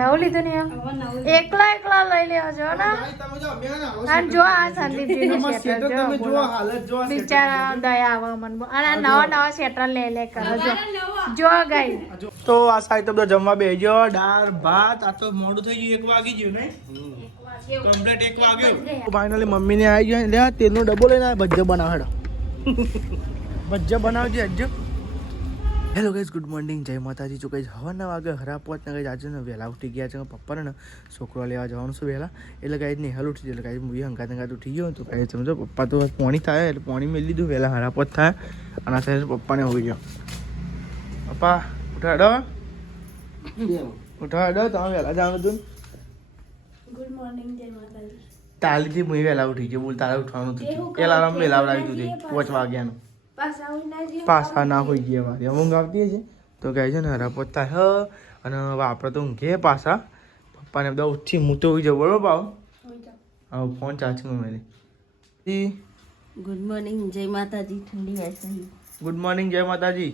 નવું લીધું ને એકલા લઈ લેવા જો ને અને જો આ સંદીપજીનું સ્વેટર જો બિચારા દયા આવે મન અને નવા સ્વેટર લે કરો જો ગઈ તો આ સાઈડ તો બધા જમવા બેસજો દાળ ભાત આ તો મોડું થઈ ગયું 1 વાગી ગયું ને કમ્પ્લીટ 1 વાગ્યો ફાઇનલી મમ્મીને આવી ગયો લે તેલનો ડબ્બો લઈને ભજીયા બનાવડો ભજીયા બનાવજે આજજો હેલો ગાઈઝ ગુડ મોર્નિંગ જય માતાજી જો ગાઈઝ હવાના વાગે હરાપોત ને ગાઈઝ આજે ને વહેલા ઉઠી ગયા છે પપ્પાને ને છોકરો લેવા જવાનું છે વહેલા એટલે ગાઈઝ ને હેલ ઉઠી એટલે ગાઈઝ મૂવી હંગાત ઉઠી ગયો તો ગાઈઝ સમજો પપ્પા તો પોણી થાય એટલે પોણી મેળ લીધું વહેલા હરાપોત થાય અને આ સાઈડ પપ્પાને હોઈ ગયો પપ્પા ઉઠાડો તમે વહેલા જવાનું હતું ગુડ મોર્નિંગ જય માતાજી તાલીથી મૂવી વહેલા ઉઠી ગયો બોલ તારે ઉઠવાનું હતું એલાર્મ મેલાવડાવી દીધું 5 વાગ્યાનું પાછા ના હોઈ ગયા મારી ઊંઘ આવતી છે તો કહે છે ને હરાપોત થાય અને આપણે તો ઊંઘે પાછા પપ્પાને બધા ઉઠી હું તો હોઈ જાઉં બરોબર ભાવ હા ફોન ચાર્જ મેં ગુડ મોર્નિંગ જય માતાજી ઠંડી વાસી ગુડ મોર્નિંગ જય માતાજી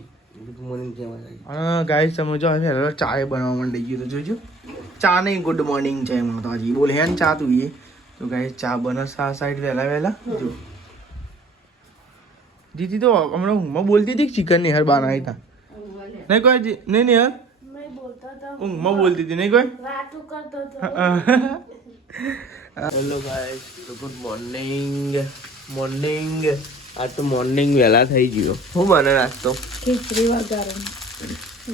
હા ગાઈસ તમે જો ચાય બનાવવા માંડી ગયું તો જોજો ચા નહીં ગુડ મોર્નિંગ જય માતાજી બોલે હે ને ચા તું એ તો ગાઈસ ચા બનસ આ સાઈડ વહેલા જો દીદી તો હમણાં ઊંઘમાં બોલતી હતી ચિકન ની હર બનાવી હતા નહીં કોઈ નહીં યાર ઊંઘમાં બોલતી હતી નહીં કોઈ હેલો ગાઈસ ગુડ મોર્નિંગ આ તો મોર્નિંગ વહેલા થઈ ગયો શું બને નાસ્તો ખીચડી વઘારો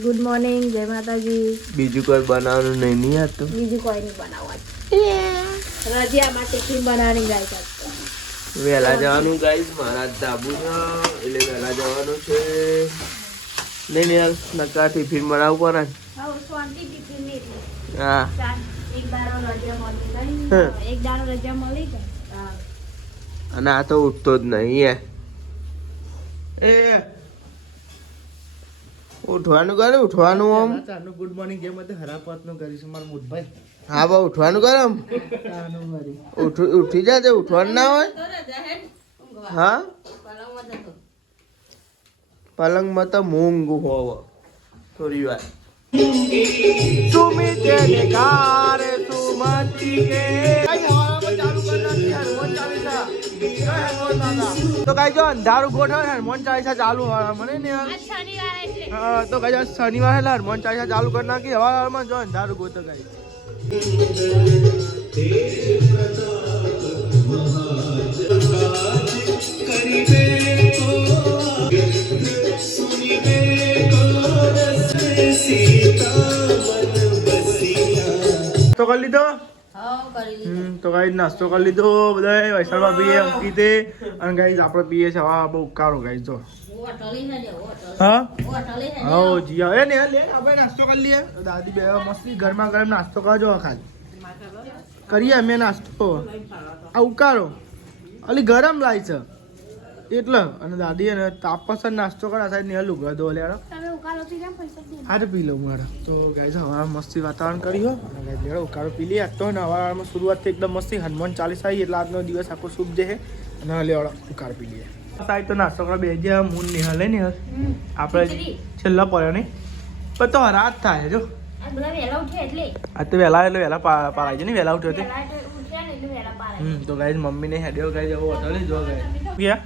ગુડ મોર્નિંગ જય માતાજી બીજું કોઈ બનાવવાનું નહીં આ તો બીજું કોઈ નહીં બનાવવાનું રજિયામાં ટિફિન બનાવવાની ગાય વહેલા જવાનું ગાઈસ મારા ધાબુ છે એટલે વહેલા જવાનું છે નહીં યાર નકા ટિફિન બનાવવું પડે હા અને આ તો ઉઠતો જ નહીં એ ઉઠવાનું આમ ગુડ મોર્નિંગ જે મતે હરાપત નું કરીશું મારા મોટભાઈ હા બા ઉઠવાનું કર આમ ઉઠી જાય ઉઠવાનું ના હોય હા પલંગમાં તો મૂંગું હોવ થોડી વાર તો કઈ જો અંધારું ગોઠવે હનુમાન ચાલીસા ચાલુ મને ને તો કઈ શનિવાર એટલે હનુમાન ચાલીસા ચાલુ કરી નાખી હવારમાં જો અંધારું ગોઠવ કઈ તો કરી લીધો તો ગાઈસ નાસ્તો કરી લીધો બધા વૈશાલ ભાભી અંકિતે અને ગાઈસ આપણે પીએ છે હા બહુ કારો ગાઈસ જો હા હા જી એ ને લે આપણે નાસ્તો કરી લઈએ દાદી બે મસ્તી ગરમા ગરમ નાસ્તો કરજો ખાલી કરીએ અમે નાસ્તો આ ઉકારો અલી ગરમ લાય છે એટલે અને દાદી અને તાપસ નાસ્તો કરે સાહેબ ને લુગડા દો લેડો હા તો પી લો મારે તો ગાઈસ હવા મસ્તી વાતાવરણ કર્યું અને ગાઈસ લેડો ઉકાળો પી લઈએ તો ને હવામાં શરૂઆતથી એકદમ મસ્તી હનુમાન ચાલીસા આવી એટલે આજનો દિવસ આખો શુભ જશે અને લેડો ઉકાળ પી લઈએ સાહેબ તો નાસ્તો કરવા બે ગયા મૂન નિહાલે ને આપણે છેલ્લા પડ્યો નહીં પણ તો રાત થાય જો આ તો વહેલા એટલે વહેલા પારાય છે ને વહેલા ઉઠ્યો તો તો ગાઈસ મમ્મીને હેડ્યો ગાઈસ એવો હોટલ જો ગયા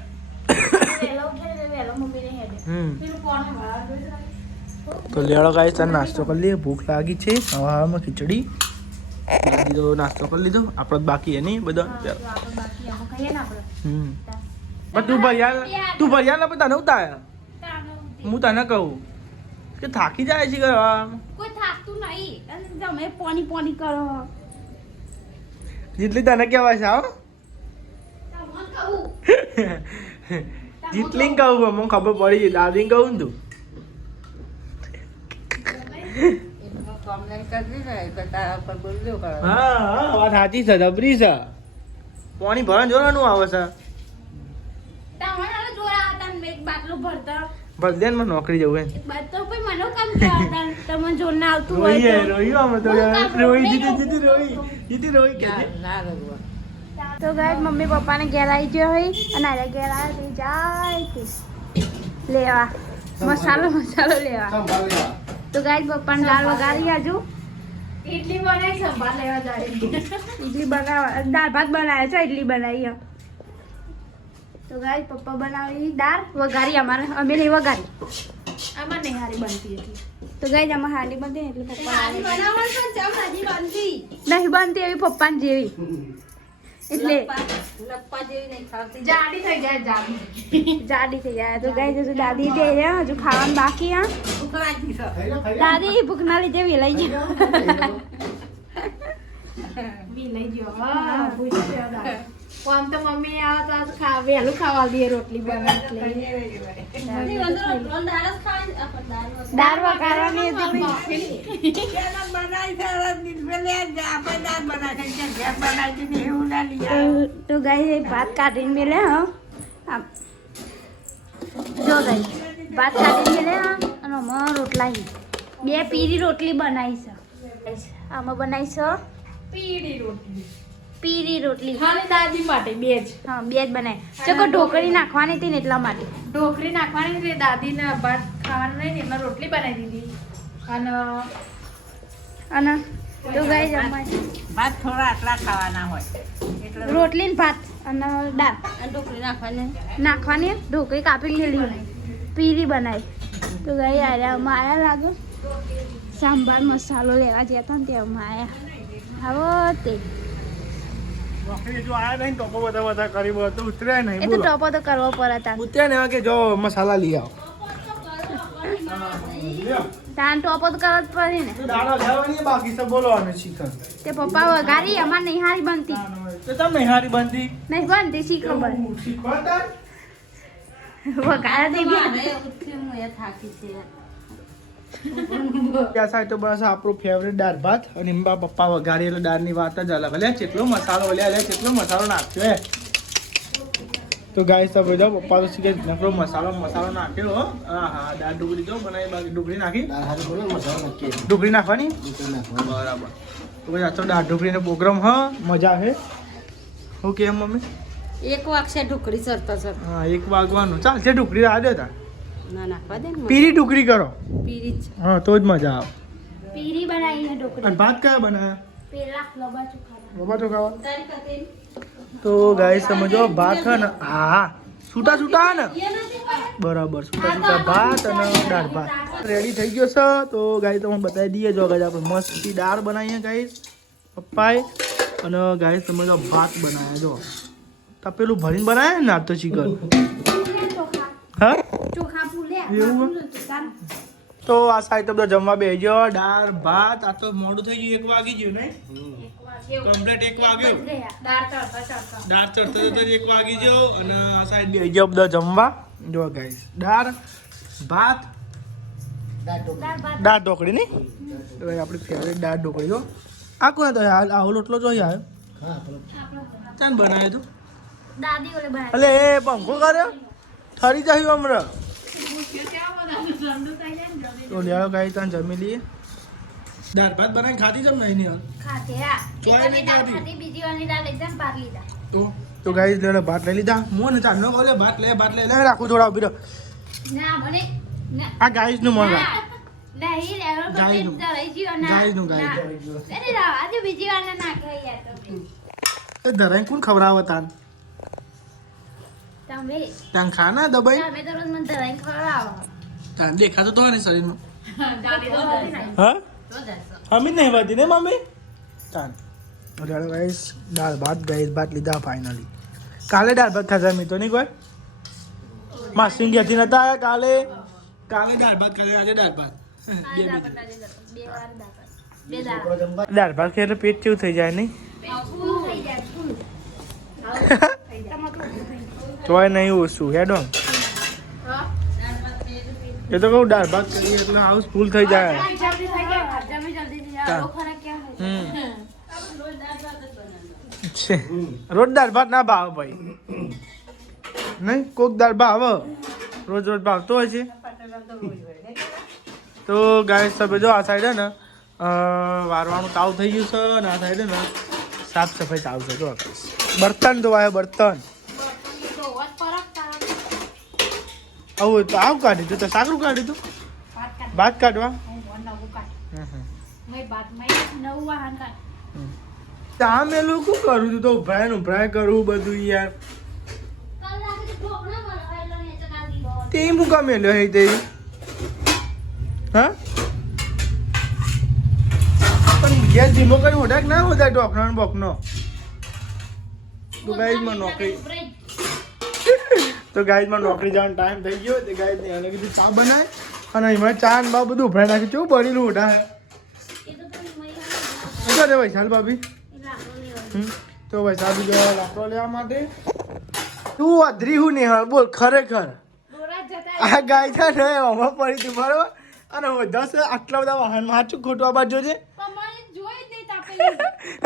તો લેડો ગાઈસ તાર નાસ્તો કરી લઈએ ભૂખ લાગી છે હવામાં ખીચડી બીજો નાસ્તો કરી લીધો આપણે બાકી એ નહીં બધા તું ભૈયા ને તને ઉતાર્યા હું તને કહું કે થાકી જાય છે કોઈ થાકતું નહીં તમે પોની કરો જેટલી તને કહેવાય છે આવો જેટલી કહું મને ખબર પડી છે દાદી કહું ને તું હા વાત સાચી છે જબરી છે પાણી ભરણ જોવાનું આવે છે ભરદે ને નોકરી જવું એમ તો ગાઈસ મમ્મી પપ્પાને ઘેર આવી ગયો હોય અને આરે ઘેર આવી જાય લેવા મસાલો લેવા તો ગાઈસ પપ્પાને દાળ વઘારી આજુ ઇડલી બનાવી સંભાળ લેવા જાય ઇડલી બનાવવા દાળ ભાત બનાવ્યા છે ઇડલી બનાવી તો ગાય પપ્પા બનાવી દાળ વઘારી અમારે અમે નહીં વઘારી અમારે નહીં હારી બનતી હતી તો ગાય અમારે હારી બનતી એટલે પપ્પા નહીં બનતી એવી પપ્પાને જેવી એટલે જાડી થઈ જાય જાડી થઈ જાય તો ગાય જશું દાદી દે હજુ ખાવાનું બાકી દાદી ભૂખ ના લીધે વેલાઈ ગયો આમ તો મમ્મી આવે તો વહેલું ખાવા દે રોટલી બનાવી દાળ વઘારવાની તો ગાય ભાત કાઢીને મેલે હા જો ગાય ભાત કાઢીને મેલે હા અને આમાં રોટલા બે પીરી રોટલી બનાવી છે આમાં બનાવી છે પીરી રોટલી ખાલી દાદી માટે બે જ હા બે જ બનાવી ચકો ઢોકળી નાખવાની હતી ને એટલા માટે ઢોકળી નાખવાની એટલે દાદીને ભાત ખાવાનું નહીં ને એમાં રોટલી બનાવી દીધી અને તો ગાય જમવાની ભાત થોડા આટલા ખાવાના હોય રોટલી ને ભાત અને દાળ ઢોકળી નાખવાની ઢોકળી કાપી લીધી પીરી બનાવી તો ગાય આર્યામાં આયા લાગે સાંભાર મસાલો લેવા જતા ને તેમાં આયા આવો તે જો આયા નહીં ટોપો બધા કરી તો ઉતરે નહીં એ તો ટોપો તો કરવો પડે તાર ઉતરે ને કે જો મસાલા લઈ આવો તાન ટોપો તો કરવો જ પડે ને દાડા જવાની બાકી સબ બોલો અને ચિકન તે પપ્પા વઘારી અમાર નહીં હારી બનતી તો તમે હારી બંધી નહીં બનતી શી ખબર શીખવાતા વઘારા દે ત્યાં સાહેબ તો બસ આપણું ફેવરેટ દાળ ભાત અને એમાં પપ્પા વઘારી એટલે દાળની વાત જ અલગ એટલે કેટલો મસાલો કેટલો મસાલો નાખ્યો હે તો ગાય સબ જો પપ્પા તો શીખે નકરો મસાલો નાખ્યો હા હા દાળ ડુંગળી જો બનાવી બાકી ડુંગળી નાખી ડુંગળી નાખવાની બરાબર તો ભાઈ આ તો દાળ ડુંગળીનો પ્રોગ્રામ હા મજા હે હું કેમ મમ્મી 1 વાગશે ઢોકળી સરતા સર હા 1 વાગવાનું ચાલશે ઢોકળી આ દે તા ના નાખવા દે ને પીરી ઢોકળી કરો પીરી જ હા તો જ મજા આવે પીરી બનાવી છે ઢોકળી અને ભાત કયા બનાવ્યા પેલા લબા ચોખા બાબા તો ખાવા તો ગાય સમજો ભાત હે ને હા છૂટા ને બરાબર છૂટા ભાત અને દાળ ભાત રેડી થઈ ગયો છે તો ગાય તમને બતાવી દઈએ જો ગાય આપણે મસ્તી દાળ બનાવીએ ગાય પપ્પાએ અને ગાય સમજો ભાત બનાવ્યા જો તપેલું ભરીને બનાવ્યા ને આ તો ચિકન હા ચોખા ફૂલે એવું તો આ સાઈડ તો જમવા બેસજો દાળ ભાત આ તો મોડું થઈ ગયું 1 વાગી ગયું નહીં કમ્પ્લીટ 1 વાગ્યો દાળ ચડતા 1 વાગી ગયો અને આ સાઈડ બેસી ગયો બધા જમવા જો ગાઈસ દાળ ભાત દાળ ઢોકળી નહીં તો આપણી ફેવરેટ દાળ ઢોકળી જો આ કોણ તો આવો લોટલો જોઈ આવ્યો ચાલ બનાવ્યો તું દાદી ઓલે બનાવી અલે એ પંખો કર્યો ઠરી જાય હમણાં તો લેવો ગાઈ ત્યાં જમી લઈએ દાળ ભાત બનાવીને ખાધી જમ નહીં હાલ ખાતેરા ચોય નહીં ખાધી. બીજી વારની દાળ એકદમ બાર લીધા તો ગાઈ લે ભાત લઈ લીધા મોન ચાલ નો બોલે ભાત લે લે રાખું થોડા ઉભી રહો ના મને ના આ ગાઈસ નું મન રાખ નહીં લેવો ગાયનું. તો રહી ગયો ના ગાયનું, ગાય. અરે રાવ આજે બીજી વાર ના નાખે યાર તમે એ ધરાઈ કોણ ખવડાવે તાન તમે તાન ખાના દબાઈ તમે તો રોજ મને ધરાઈને ખવડાવો તાન દેખાતો તો ને શરીરમાં દાદી તો હા અમે નહીં વાતી ને મમ્મી તાન ચાલો ગાઈસ દાળ ભાત લીધા ફાઇનલી કાલે દાળ ભાત ખાધા મેં તો નહીં કોઈ માસી ઘેરથી નતા આવ્યા કાલે દાળ ભાત કાલે આજે દાળ ભાત દાળ ભાત ખાય એટલે પેટ કેવું થઈ જાય નહીં તોય નહીં ઓછું હેડો એ તો કહું દાળ ભાત કરીએ એટલે હાઉસ ફૂલ થઈ જાય છે રોજ દાળ ભાત ના ભાવ ભાઈ નહીં કોક દાળ ભાવ રોજ ભાવતો હોય છે તો ગાય સભે જો આ સાઈડ ને વારવાનું તાવ થઈ ગયું છે અને આ સાઈડ ને સાફ સફાઈ ચાલુ છે જો બર્તન ધોવાય બર્તન આવું તો આવું કાઢી તું તો સાકરું કાઢી તું ભાત કાઢવા નવું વાહન કાઢ. ચા મેલું શું કરું છું તો ઉભરાય કરું બધું યાર કાલ રાત્રે ઢોકળા બનાવેલા ને ચકા દીધો. તે મૂકા મેલ્યો હે તે હા પણ ગેસ ધીમો કરી ઓઢાક ના હોતા ઢોકળા બોકનો તો ગાઈઝમાં નોકરી તો ગાઈઝમાં નોકરી જવાનો ટાઈમ થઈ ગયો તે ગાઈઝ ને એને કીધું ચા બનાય અને એમાં ચા ને બા બધું ઉભરાઈ નાખ્યું કેવું ભરેલું ઓઢા હે એ તો તમે મય શું કરે વૈશાલ ભાભી લાકડો લેવા. તો વૈશાલ બી ગયો લાકડો લેવા માટે તું અધરી હું નહીં બોલ ખરેખર દોરા જતા આ ગાય છે ને હમણાં પડી હતી બરોબર અને 10 આટલા બધા વાહનમાં સાચું ખોટું આ બાજુ છે તમારે જોઈ જ નહીં તાપેલી.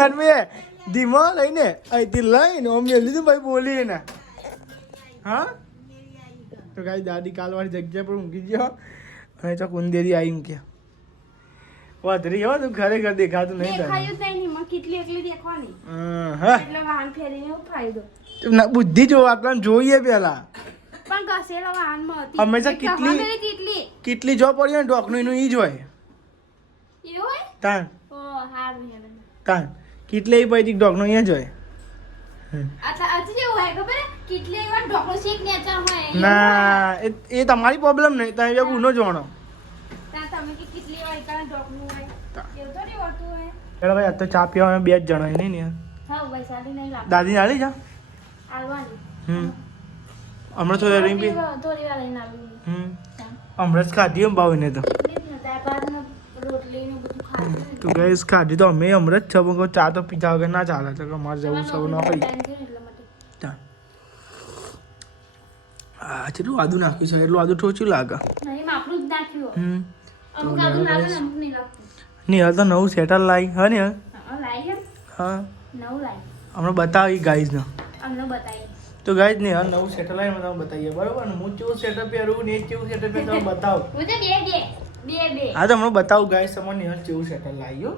અને મેં ધીમો લઈને અહીંથી લઈને આમ મેલી દીધું ભાઈ બોલીને હા તો ગાય દાદી કાલવાળી જગ્યા પર મૂકી ગયો અને ચોક ઉંદેરી આવી મૂક્યા વધરી હો તું ખરેખર દેખાતું નહીં દેખાયું જ નહીં માં કેટલી એકલી દેખવાની હા એટલે વાહન ફેરીને એવું ફાયદો. બુદ્ધિ જો આપણને જોઈએ પેલા પણ ઘસેલા વાહનમાં હતી હંમેશા એક કેટલી- હમેલી કેટલી કેટલી જો પડી ને ડોકનું એનું ઈ જ હોય એવું હોય. તાન ઓ હારું હેડે. તાન કેટલી પડી ડોકનું અહીંયા જ હોય આટલા હજી જેવું હોય ખબર હે? કેટલી વાર ઢોકળો શેક નેચર હોય એવું ના એ તમારી પ્રોબ્લેમ નહીં તમે એ ગુનો જોણો હોય. ત્યાં તમે કે કેટલી વાર એકલા ઢોકળું હોય એવું થોડી હોતું હોય. એટલે ભાઈ આ તો ચા પીવા અમે 2 જ જણા નહીં ને હા ભાઈ સારી નહીં લાગે દાદી નાળી જા આવવાની હમણાં થોડી રીંગ બી થોડી વાર લઈને આવી હમણાં જ ખાધી એમ ભાવીને તો ત્યાર બાદ રોટલી ને બધું ખાધું તો ગઈસ ખાધી તો અમે હમણાં જ છે પણ કોઈ ચા તો પીધા વગર ના ચાલે તો કે અમારે જવું સૌ ન કરી હા ચેટલું આદુ નાખ્યું છે એટલું આદુ ઠોચું લાગે નહીં આપણું જ નાખ્યું અમુક આદુ ના આવે ને અમુક નહીં લાગતું. નહીં હાલ તો નવું સેટલ લાવી હા ને હા લાવી એમ હા નવું લાવી હમણાં બતાવી ગાઈઝને અમને બતાવી તો ગાઈઝ ને હા નવું સેટલ લાવીને તમે બતાવીએ બરાબર ને હું કેવું સેટઅપ પહેરું ને એ કેવું સેટઅપ પહેરું તમે બતાવો હું તો બે હા તો હમણાં બતાવું ગાઈઝ તમને નિહાલ કેવું સેટલ લાવ્યો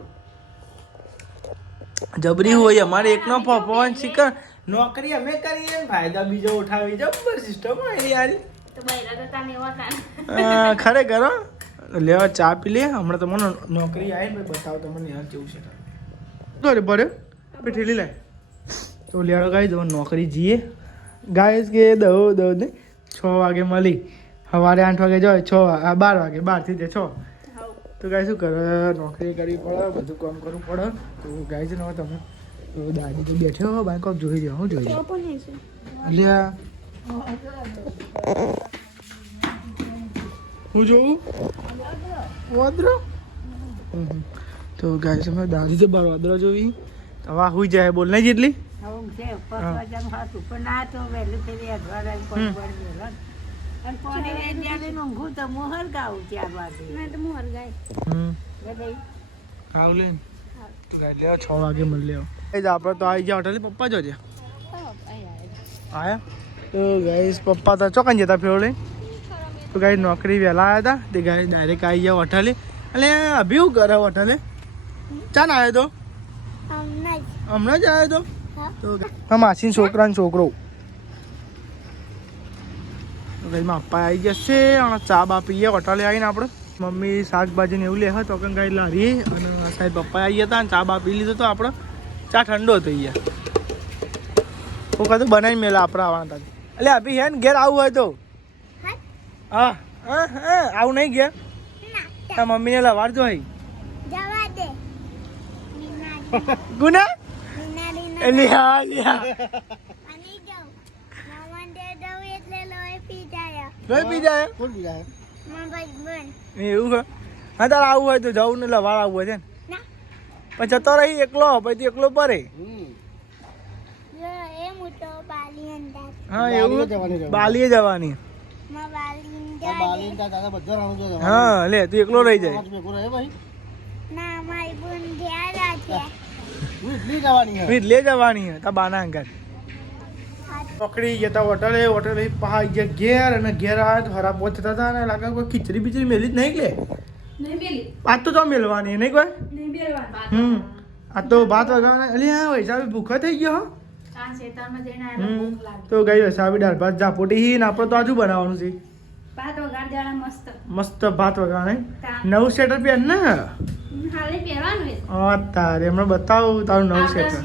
જબરી હોય અમારે એકનો પરફોર્મન્સ શીખર નોકરી અમે કરીએ ને ફાયદા બીજો ઉઠાવી જબર સિસ્ટમ હોય યાર તો બૈરા તો તને એવા કાન ખરેખર હો. લેવા ચા પી લે હમણાં તમને નોકરી આવી ને બતાવો તમને નિહાલ કેવું સેટલ અરે ભરે ઠેલી લાય તો લેડો ગાઈ દો નોકરી જઈએ ગાઈસ કે દો ને 6 વાગે મળી સવારે 8 વાગે જાય 12 વાગે 12 થી 6 તો ગાય શું કરે નોકરી કરવી પડે બધું કામ કરવું પડે તો ગાય છે ને હવે તમે તો દાદી તો બેઠો હો બાઈક જોઈ રહ્યો હું જોઈ રહ્યો અલ્યા હું જોઉં વાદરો તો ગાય છે દાદી તો બાર વાદરો જોઈ હવે હુઈ જાય બોલ નહીં જેટલી આવ લે ગાય લે 6 વાગે મળી લેવો આપણે તો આવી ગયા હોટલે પપ્પા જોજે આયા તો ગાઈસ પપ્પા તો ચોકન જતા ફેવડે તો ગાઈ નોકરી વહેલા આવ્યા હતા તે ગાઈ ડાયરેક્ટ આવી ગયા હોટલે એટલે અભી હું કરે હોટલે ચાલ આવ્યો તો હમણાં જ આવ્યો તો હા માસીન છોકરાનો છોકરો ભાઈ પપ્પા આવી જશે અને ચા બા પીએ હોટલે આવીને આપણે મમ્મી શાકભાજી ને એવું લે તો કંઈ ગાઈ લારીએ અને સાહેબ પપ્પા આવી હતા અને ચા બા પી લીધો તો આપણે ચા ઠંડો થઈ ગયા હું કદું બનાવી મેલા આપણે આવવાના હતા એટલે અભી હે ને ઘેર આવું હોય તો હા હા હા આવું નહીં ગયા તાર મમ્મીને લવાર જો ગુના લિયા લોહી પી જાય એવું કે હા તારે આવું હોય તો જવું ને લવાર આવવું હોય છે ને પછી જતો રહી એકલો પછી એકલો પરે હા એવું બાલીએ જવાની હા લે તું એકલો રહી જાય લે જવાની તા બાના અંગાત પકડી ગયા હોટલે પહાડ ગયા ઘેર અને ઘેર આવ્યા તો ખરાબ પહોંચતા હતા અને લાગે કોઈ ખીચડી બીચડી મેલી જ નહીં લે આજ તો તો મેલવાની નહીં કોઈ આ તો ભાત વગાડવાના એટલે હા વૈસાબી ભૂખા થઈ ગયો હો તો ગઈ વૈસાબી દાળ ભાત ઝાપોટી હી ને આપણે તો આજુ બનાવવાનું છે મસ્ત ભાત વગાડવાના નવું સેટર પહેર ને તારે હમણાં બતાવું તારું નવું સ્વેટર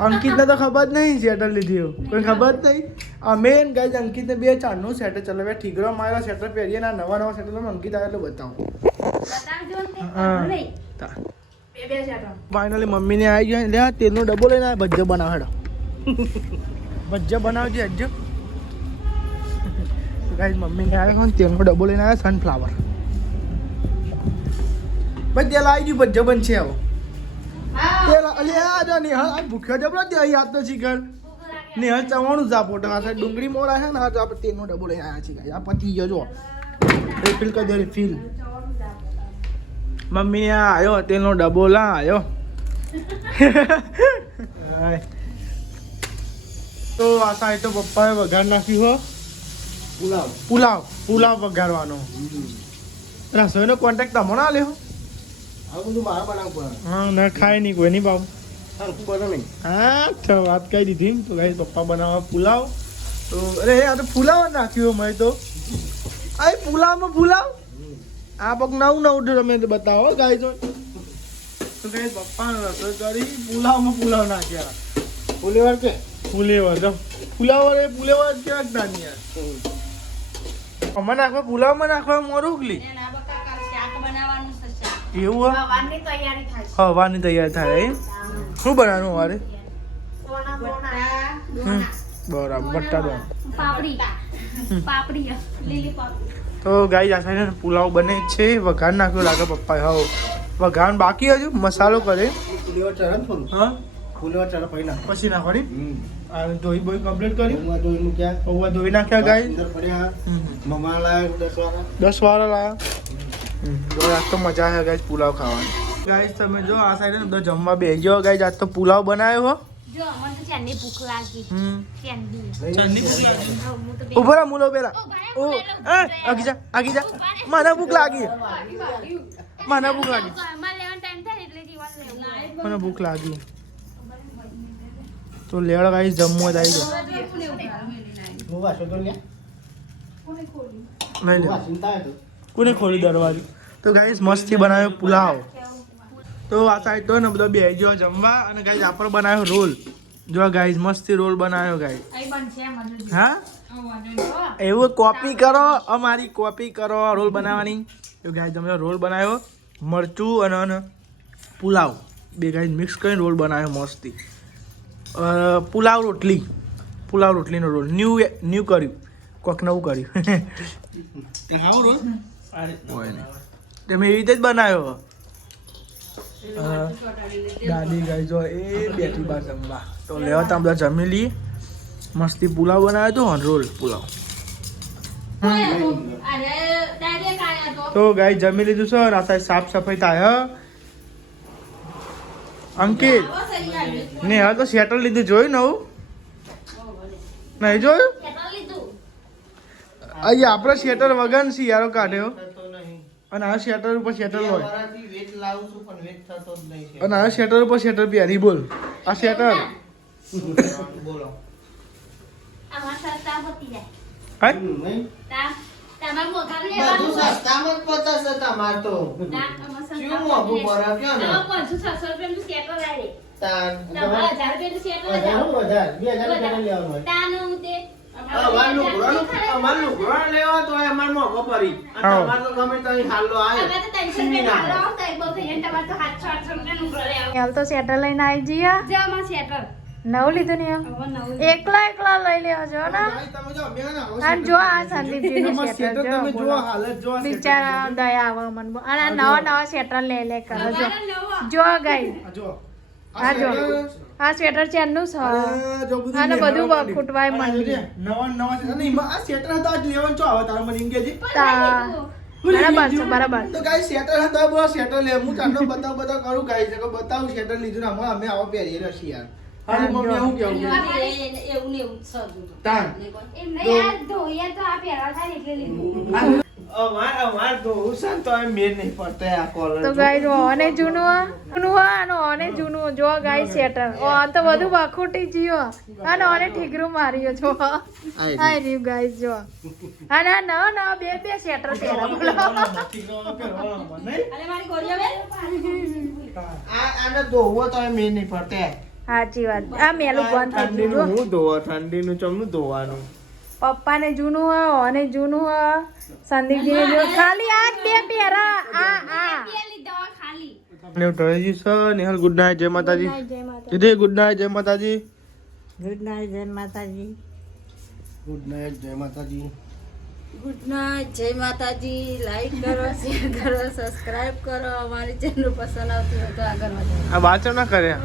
અંકિતને તો ખબર જ નહીં સ્વેટર લીધી એવું કોઈ ખબર જ નહીં અમે ગાઈઝ અંકિતને 2 4નું સ્વેટર ચલાવ્યા ઠીકરો મારા સ્વેટર પહેરીએ ના નવા સ્વેટર તમે અંકિત આવે એટલે બતાવો ફાઇનલી મમ્મીને આવી જાય લે તેલનો ડબ્બો લઈને આવે ભજ્જો બનાવ હેડો ભજ્જો બનાવજે હજ્જો ગાઈઝ મમ્મીને આવે કોણ તેલનો ડબ્બો લઈને આવે સનફ્લાવર ભાઈ તેલ આવી ગયું ભજ્જો બનશે આવો તેલ અલ્યા જો નિહાળ આ ભૂખ્યો જબરો તે યાદ તો શીખર નિહાળ ચવાણું જ આપો તો આ ડુંગળી મોર છે ને આ આપણે તેલનો ડબ્બો લઈને આવ્યા છીએ આ પતી ગયો જો રિફિલ કરી દે રિફિલ મમ્મી આ આવ્યો તેલનો ડબ્બો લા આવ્યો તો આ સાઈડ તો પપ્પાએ વઘાર નાખ્યું હો પુલાવ વઘારવાનો રસોઈનો કોન્ટેક્ટ તમને આલ્યો હા ના ખાય નહીં કોઈ નહીં બાબુ હા તો વાત કહી દીધી તો ગાઈ પપ્પા બનાવવા પુલાવ તો અરે આ તો પુલાવ નાખ્યો મેં તો આ પુલાવમાં પુલાવ આ પગ નવું તમે બતાવો ગાઈ તો ગાઈ પપ્પા રસોઈ કરી પુલાવમાં પુલાવ નાખ્યા ફુલેવર તો ફુલાવર એ પુલેવર ક્યાંક નાની યાર આમાં નાખવા પુલાવમાં નાખવા મોરું ઉકલી એવું હવાની તૈયારી થાય એમ શું બનાવવાનું વારે બરાબર બટાટા તો ગાઈ આ સાઈડ પુલાવ બને છે વઘાર નાખ્યો લાગે પપ્પા હા વઘાર બાકી હજુ મસાલો કરે હા પછી નાખવાની ધોઈ બોઈ કમ્પ્લીટ કરી ધોઈ નાખ્યા ગાઈ 10 વાર લાયા આજ તો મજા છે ગાઈસ પુલાવ ખાવાની ગાઈસ તમે જો આ સાઈડ ને જમવા બેસજો ગાઈસ આજ તો પુલાવ બનાવ્યો હો જો મને તો ચાંદની ભૂખ લાગી ચાંદની ભૂખ લાગી ઉભરા મુલો પેલા ઓ આગી જા મને ભૂખ લાગી મને ભૂખ લાગી તો લેડ ગાઈસ જમવા જ આવી ગયો કોને ખોલી દરવાજો તો ગાઈસ મસ્તી બનાવ્યો પુલાવ તો આ સાઈડ તો ને બધો બેસજો જમવા અને ગાઈસ આપણે બનાવ્યો રોલ જો ગાઈસ મસ્તી રોલ બનાવ્યો ગાઈસ હા એવું કોપી કરો અમારી કોપી કરો રોલ બનાવવાની તો ગાઈસ તમે રોલ બનાવ્યો મરચું અને પુલાવ બે ગાઈસ મિક્સ કરીને રોલ બનાવ્યો મસ્તી પુલાવ રોટલીનો રોલ ન્યૂ કર્યું કોક નવું કર્યું હાવ રોલ તમે એવી રીતે જ બનાવ્યો દાદી ગાઈ જો એ બેઠી બાર જમવા તો લેવા તા બધા જમી લઈએ મસ્તી પુલાવ બનાવ્યો તો રોલ પુલાવ તો ગાઈ જમી લીધું છે રાતે સાફ સફાઈ થાય અંકિત ને હા તો શેટર લીધું જોયું નવું નહીં જોયું અહીંયા આપણે શેટર વગર શિયાળો કાઢ્યો અને આ શેટર ઉપર શેટર હોય અને આ શેટર ઉપર શેટર પહેરી બોલ આ શેટર તો શેટર લઈને આવી જઈએ નવું લીધું ને એકલા લઈ લેવા જો ને અને જો આ સંદીપજીનું શેટર જો બિચારા દયા આવે મને અને નવા શેટર લે કરો જો ગઈ આ જો આ સ્વેટર ચેનનું છે અને બધું ફૂટવાય નવા શેટર હતા આજ લેવાનું છો આવે તારા મને ઇંગેજી બરાબર તો ગાઈસ શેટર હતા બો શેટર લે હું તમને બતાવ કરું ગાઈસ કે બતાવું શેટર લીધું ને અમે આવો પહેરીએ રસી યાર હાલી મમ્મી હું કેવું એવું ને એવું સજુ તાન એમ નહીં યાર ધોયા તો આ પહેરવા થાય એટલે લીધું અમાર તો હુસન તો મેર નહીં પડતો આ કોલર તો ગાઈસ ઓને જૂનું અને જૂનું જો ગાઈ સેટર ઓ આ તો બધું બખૂટી જીઓ અને ઓને ઠીકરું માર્યો છો આ રીવ ગાઈસ જો અને આ નવા નવા બે સેટર પહેરા બોલો અરે મારી ગોળીઓ બેન આને ધોવો તો મેં નહીં પડતે સાચી વાત આ મેલું બંધ થઈ ગયું જો હું ધોવા ઠંડીનું ચમનું ધોવાનું પપ્પાને જૂનું હોય ઓને જૂનું હોય સંદીપજીને જૂનું ખાલી આ જ બે પહેરા આ ને ઉઠાડી છે નિહાલ ગુડ નાઈટ જય માતાજી દીદી ગુડ નાઈટ જય માતાજી ગુડ નાઈટ જય માતાજી ગુડ નાઈટ જય માતાજી ગુડ નાઈટ જય માતાજી લાઈક કરો શેર કરો સબસ્ક્રાઇબ કરો અમારી ચેનલ પસંદ આવતી હોય તો આગળ વધો આ વાંચો ના કર્યા